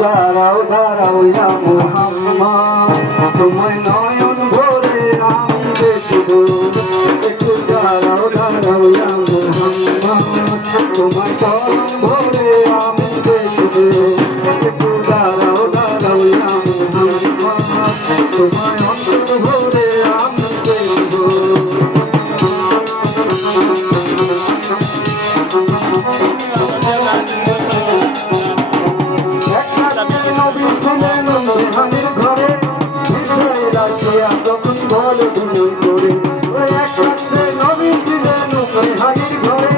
দাঁড়াও দাঁড়াও ইয়া মুহাম্মদ, তোমায় নয়ন ভরে আমি দেখব। একটু দাঁড়াও দাঁড়াও ইয়া মুহাম্মদ, তোমায় চরণ ভরে আমি দেখব। একটু দাঁড়াও দাঁড়াও ইয়া মুহাম্মদ, তোমায় অন্তর ভরে আমি দেখব। যখন বলে দুজন করে ওই এক রাত্রে নবী ছিলেন হাজির ঘরে,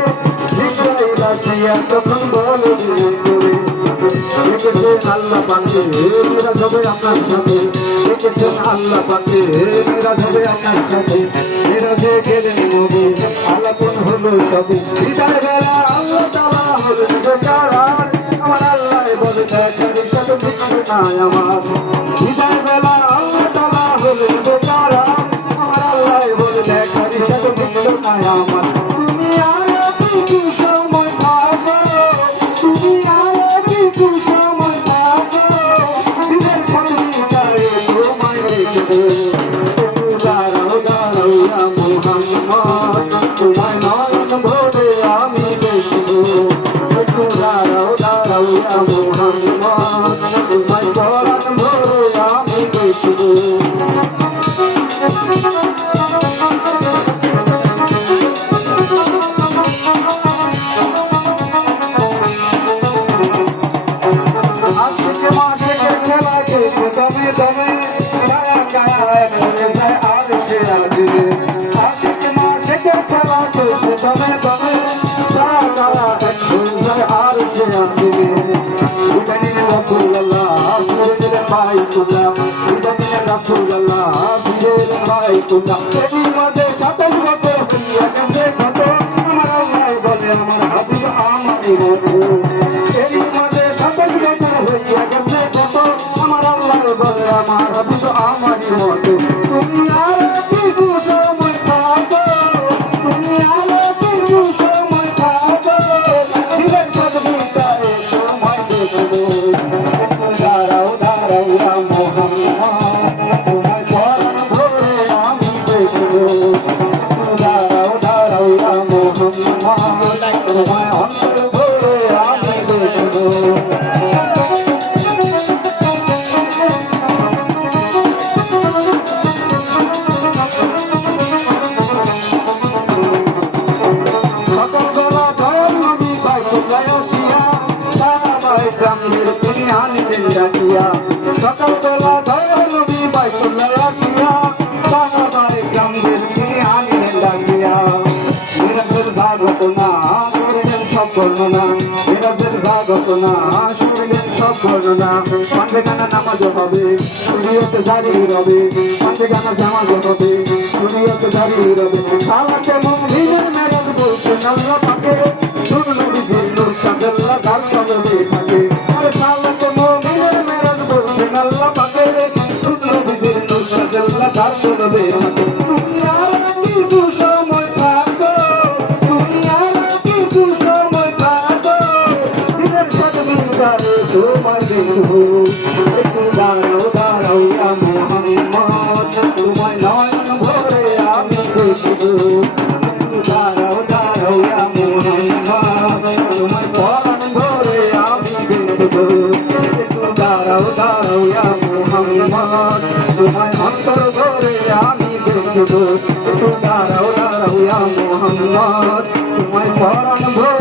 ইসরাইল আসিয়া তখন বলে দুজন করে। দেখেছেন আল্লাহ পাকে মিরাজ হবে আপনার সাথে, দেখেছেন আল্লাহ পাকে মিরাজ হবে আপনার সাথে। মিরাজে গেলেন নবী আলাপন হলো তবে, বিদায় বেলা আল্লাহ তাআলা হলেন বেকার। আমার আল্লাহ বলে দেখার সাথে মিশবে না আমার, বিদায় বেলা আল্লাহ তাআলা হলেন বেকার। আমার আল্লাহ বলে দেখার সাথে মিশবে না আমার। তুমি আর কিছু সময় থাকো, তুমি আর কিছু সময় থাকো, দিনের সঙ্গীতারে তোমায় রেখে। একটু দাঁড়াও দাঁড়াও ইয়া মুহাম্মদ, তোমায় নয়ন ভরে আমি দেখব। একটু দাঁড়াও দাঁড়াও ইয়া মুহাম্মদ, তোমায় পরাণ ভরে আমি দেখব। আজকে মাঠে খেলা খেলছে দমে দমে, গায়া গায়া একসঙ্গে যায় আর সে আসবে। আজকে মাঠে খেলা খেলছে দমে দমে, গায়া গায়া একসঙ্গে যায় আর সে আসবে। ইদানিং রাসূলুল্লাহ ফিরে গেলেন বাইতুল্লাহ, ইদানিং রাসূলুল্লাহ ফিরে গেলেন বাইতুল্লাহ। এরই মধ্যে 27 বছর হইয়া গেছে কত, আমার আল্লাহ বলে আমার হাবিব আমারই মতো। এরই মধ্যে 27 বছর হইয়া গেছে কত, আমার আল্লাহ বলে আমার হাবিব আমারই মতো। তুমি আর কিছু সময় থাকো, তুমি আর কিছু সময় থাকো, দিনের সদবিতায় তোমায় দেখব। দাঁড়াও দাঁড়াও ইয়া মুহাম্মদ, তোমায় পরাণ ভরে আমি দেখব। দাঁড়াও দাঁড়াও ইয়া মুহাম্মদ, তোমায় অন্তর ভরে আমি দেখব। সকালবেলা দয়াল নবী বাইতুল্লাহে আসিয়া সাহাবায়ে কেরামদের তিনি আনলেন ডাকিয়া। সকালবেলা দয়াল নবী বাইতুল্লাহে আসিয়া সাহাবায়ে কেরামদের তিনি আনলেন ডাকিয়া। মিরাজের ভাগ হতো না শুনলেন সব বর্ণনা, মিরাজের ভাগ হতো না শুনলেন সব বর্ণনা। পাঁচে গানা নামাজ হবে, শরীয়তে জারি রবে, পাঁচে গানা জামাজ হবে, শরীয়তে জারি রবে। সালাতে মুমিনের মেরাজ বলছেন আল্লাহ পাকে, নূর নবীজির নূর সাজাল্লাহ তার কদমে থাকে। আরে সালাতে মুমিনের মেরাজ বলছেন আল্লাহ পাকে, নূর নবীজির নূর সাজাল্লাহ তার কদমে থাকে। তুমি আর কিছু সময় থাকো, তুমি আর কিছু সময় থাকো, দিনের সদবিতারে তোমায় দেখব। একটু দাঁড়াও দাঁড়াও ইয়া মুহাম্মদ, তোমায় নয়ন ভরে আমি দেখব। দাঁড়াও দাঁড়াও ইয়া মুহাম্মদ, তোমায় পরাণ ভরে আমি দেখব। একটু দাঁড়াও দাঁড়াও ইয়া মুহাম্মদ, তোমায় অন্তর ভরে আমি দেখব। একটু দাঁড়াও দাঁড়াও ইয়া মুহাম্মদ, তোমায় পরাণ ভরে